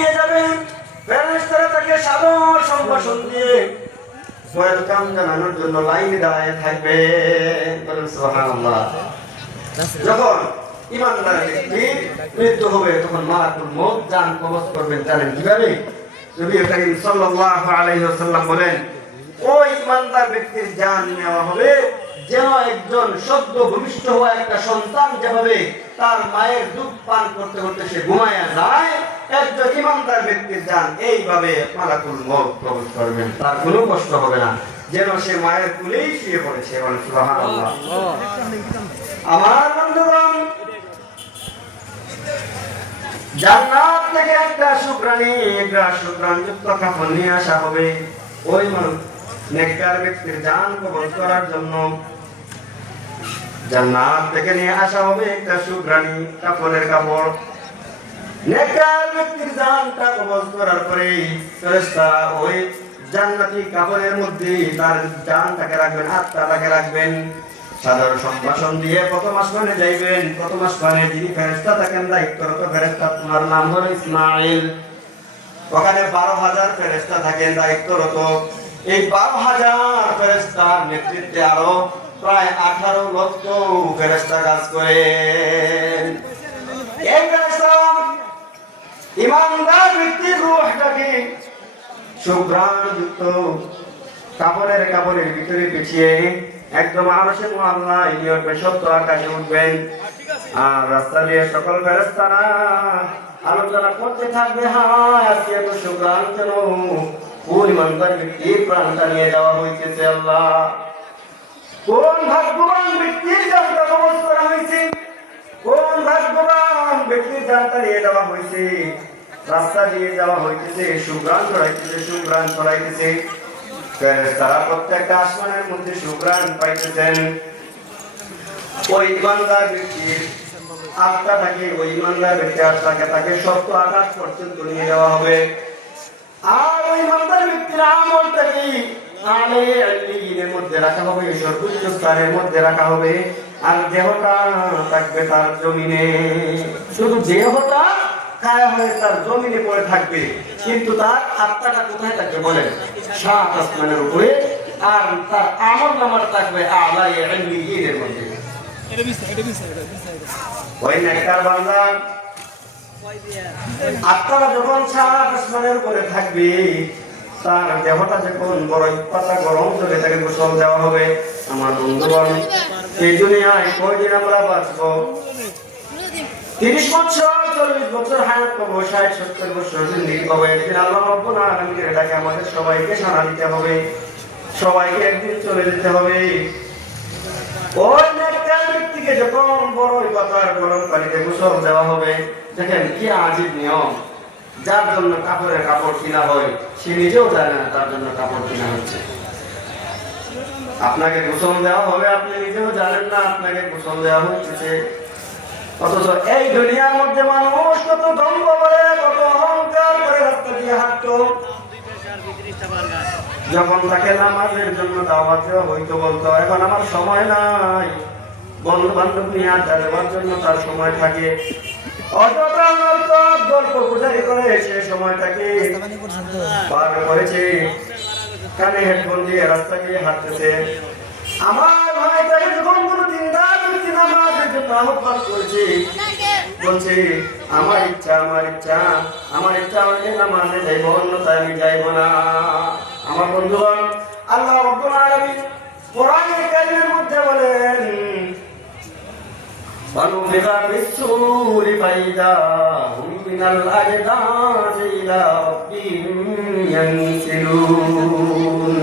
নিয়ে যাবে। ফেরেশতারা তাকে সাদর সম্ভাষণ দিয়ে ওয়েলকাম জানানোর জন্য লাইনে দাঁড়িয়ে থাকবে। সুবহানাল্লাহ। যখন ইমানদার ব্যক্তির মৃত্যু হবে তখন মালাকুল মউত জান কবজ করবেন, জানেন কিভাবে? নবী করিম সাল্লাল্লাহু আলাইহি ওয়াসাল্লাম বলেন, ওই ইমানদার ব্যক্তির জান নেওয়া হবে যেন একজন সদ্য ভূমিষ্ঠ হওয়া একটা সন্তান যেভাবে তার মায়ের দুধ পান করতে করতে সে ঘুমায়া যায়, একজন ইমানদার ব্যক্তির জান এইভাবে মালাকুল মউত কবজ করবেন, তার কোনো কষ্ট হবে না, যেন সে মায়ের কোলেই শুয়ে পড়েছে। সুবহানাল্লাহ। আমার বন্ধুগণ, জান্নাত থেকে একটা শুকরাণযুক্ত কাপড় নিয়ে আসা হবে ওই নেককার ব্যক্তির জান কবজ করার জন্য। জান্নাত থেকে নিয়ে আসা হবে একটা শুকরাণী কাপড়ের কাপড়। নেককার ব্যক্তির জানটা কবজ করার পরে ফেরেশতা ওই জান্নাতি কাপড়ের মধ্যে তার জানটাকে রাখবেন, আত্মাটাকে রাখবেন। সাদর সম্ভাষণ দিয়ে প্রথম আসমানে যাইবেন। প্রথম আসমানে যিনি ফেরেশতা থাকেন দায়িত্বরত ফেরেশতা, তোমার নাম হলো ইসমাঈল। ওখানে 12,000 ফেরেশতা থাকেন দায়িত্বরত। এই 12,000 ফেরেশতার নেতৃত্বে আরো প্রায় 18 লক্ষ ফেরেশতা কাজ করেন। এই ফেরেশতা ইমানদার ব্যক্তির রূহটাকে শুভ্রাণযুক্ত কাপড়ের ভিতরে পিছিয়ে একদম আরশে মুআল্লায় নিয়ে উঠবে, সপ্ত আকাশে উঠবেন। আর রাস্তা দিয়ে সকল ফেরেশতারা আলোচনা করতে থাকবে, হায় আজকে এত শুকরান কেন, কোন ইমানদার ব্যক্তির প্রাণটা নিয়ে যাওয়া হইতেছে, আল্লাহ কোন ভাগ্যবান ব্যক্তির জানটা কবজ করা হয়েছে, কোন ভাগ্যবান ব্যক্তির জানটা নিয়ে যাওয়া হয়েছে। রাস্তা দিয়ে যাওয়া হইতেছে, শুকরান ছড়াইতেছে। ফেরেশতারা প্রত্যেকটা আসমানের মধ্যে শুকরান পাইতেছেন। ওই ইমানদার ব্যক্তির আত্মাটাকে, ওই ইমানদার ব্যক্তির আত্মাকে তাকে সপ্ত আকাশ পর্যন্ত নিয়ে যাওয়া হবে। আর ওই ইমানদার ব্যক্তির আমলটাকে আলে আল্লিনের মধ্যে রাখা হবে, সর্বোচ্চ স্থানের মধ্যে রাখা হবে। আর দেহটা থাকবে তার জমিনে, শুধু দেহটা কায়া হয়ে তার জমিনে পড়ে থাকবে, কিন্তু তার আত্মাটা কোথায় থাকবে বলেন? সাত আসমানের উপরে। আর তার আমল নামাটা থাকবে আলাই আল্লিনের মধ্যে। ওই নেককার বান্দা আত্মাটা যখন সাত আসমানের উপরে থাকবে, তার দেহটা যখন বরফ পাতা গরম চলে তাকে গোসল দেওয়া হবে। আমার বন্ধুগণ, এই দুনিয়ায় কয়দিন আমরা বাঁচবো? 30 বছর, 40 বছর হায়াত পাবো, 60-70 বছর জিন্দেগি পাবো। একদিন আল্লাহ রাব্বুল আলামিনের ডাকে আমাদের সবাইকে সাড়া দিতে হবে, সবাইকে একদিন চলে যেতে হবে। ওই নেককার ব্যক্তিকে যখন বরফ পাতার গরম পানিতে গোসল দেওয়া হবে, দেখেন কি আজীব নিয়ম। যার জন্য কাপড় কিনা হয় সে নিজেও জানে না তার জন্য কাপড় কিনা হচ্ছে। আপনাকে গোসল দেওয়া হবে, আপনি নিজেও জানেন না আপনাকে গোসল দেওয়া হচ্ছে। অথচ এই দুনিয়ার মধ্যে মানুষ কত দম্ভ করে, কত অহংকার করে রাস্তা দিয়ে হাঁটতো। যখন তাকে নামাজের জন্য দাওয়াত দেওয়া হইতো বলতো, এখন আমার সময় নাই, বন্ধু বান্ধব নিয়ে আড্ডা দেওয়ার জন্য তার সময় থাকে। অযথা গল্প গুজারি করে সে সময়টাকে পার করেছে, কানে হেডফোন দিয়ে রাস্তা দিয়ে হাঁটতেছে। আমার ভাই তাকে যখন কোনো চিন্তা করছি না, নামাজের জন্য আহ্বান করছি, বলছি আমার ইচ্ছা হলে নামাজে যাইব, অন্যথায় আমি যাইব না। আমার বন্ধুগণ, আল্লাহ রাব্বুল আলামিন কোরআনে কারীমের মধ্যে বলেন, ونفخ في الصور فإذا هم من الأجداث إلى ربهم ينسلون।